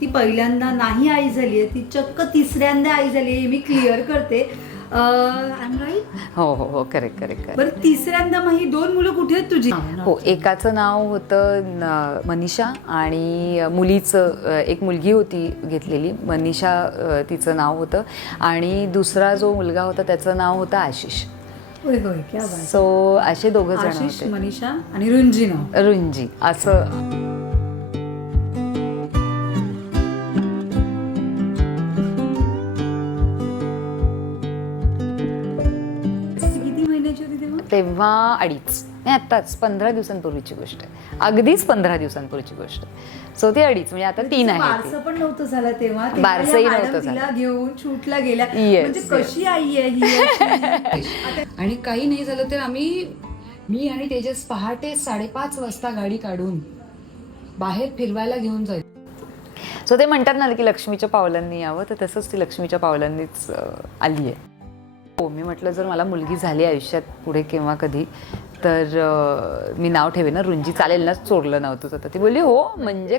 ती पहिल्यांदा नाही आई झाली आहे ती चक्क तिसऱ्यांदा आई झाली आहे हे मी क्लिअर करते. हो हो हो करेक्ट करेक्ट करेक्ट बरं तिसऱ्यांदा मग ही दोन मुलं कुठे आहेत तुझी? हो एकाचं नाव होतं न- मनीषा आणि मुलीचं अ, एक मुलगी होती घेतलेली मनीषा अ, तिचं नाव होतं. आणि दुसरा जो मुलगा होता त्याचं नाव होतं आशिष. होय होय क्या बात. सो असे दोघं जण आशिष होते. मनीषा आणि रुंजिनो रुंजी असं. महिन्याची होती तेव्हा? तेव्हा अडीच. नाही आत्ताच. पंधरा दिवसांपूर्वीची गोष्ट आहे. अगदीच पंधरा दिवसांपूर्वीची गोष्ट सो ती अडीच. म्हणजे आता तीन आहे. बारसं पण नव्हतं झालं तेव्हा. तेव्हा बारसंही या नव्हतं मॅडम तिला झालं. घेऊन शूटला गेल्या. Yes, म्हणजे yes. कशी आई आहे ही? आता आणि काही नाही झालं तर आम्ही मी आणि तेजस पहाटे साडेपाच वाजता गाडी काढून बाहेर फिरवायला घेऊन जायचो. सो ते म्हणतात ना की लक्ष्मीच्या पावलांनी यावं. तर तसंच ती लक्ष्मीच्या पावलांनीच आली आहे हो मी म्हटलं जर मला मुलगी झाली आयुष्यात पुढे केव्हा कधी तर मी नाव ठेवे ना रुंजी. चालेल ना चोरलं नव्हतं तर ती बोलली हो म्हणजे